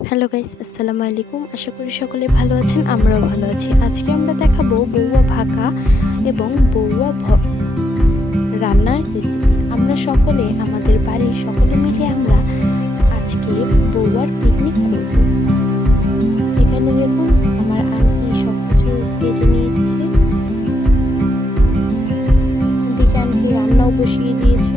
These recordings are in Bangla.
হ্যালো গাইস আসসালামু আলাইকুম। আশা করি সকলে ভালো আছেন, আমরাও ভালো আছি। আজকে আমরা দেখাবো বৌয়া ভাকা এবং বৌয়া রান্নার রেসিপি আমরা সকলে, আমাদের বাড়ির সকলে মিলে আমরা আজকে বৌয়ার পিকনিক করব। এখানে দেখুন, আমার আন্টি সব কিছু কেটে নিয়েছে। এদিকে আন্টি রান্নাও বসিয়ে দিয়েছে।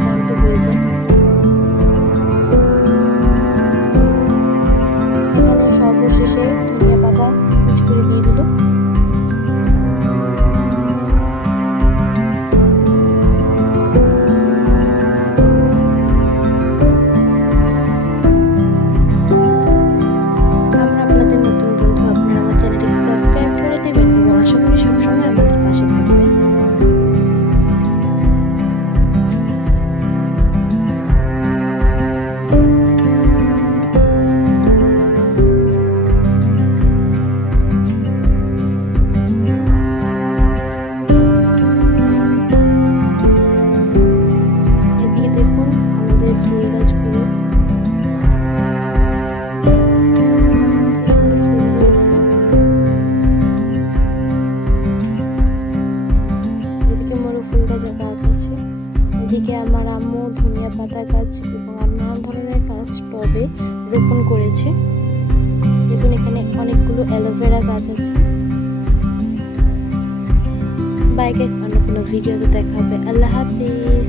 দুর্দান্ত হয়ে যায় এখানে সর্বশেষে ধনিয়া পাতা কুচ করে দিয়ে দিল। এদিকে মোরগ ফুল গাছ আছে এদিকে আমার আম্মু ধনিয়া পাতা গাছ এবং নানান ধরনের গাছ টবে রোপণ করেছে। দেখুন এখানে অনেকগুলো অ্যালোভেরা গাছ আছে। বাই গাইস কোনো ভিডিওতে দেখা হবে। আল্লাহ হাফিজ।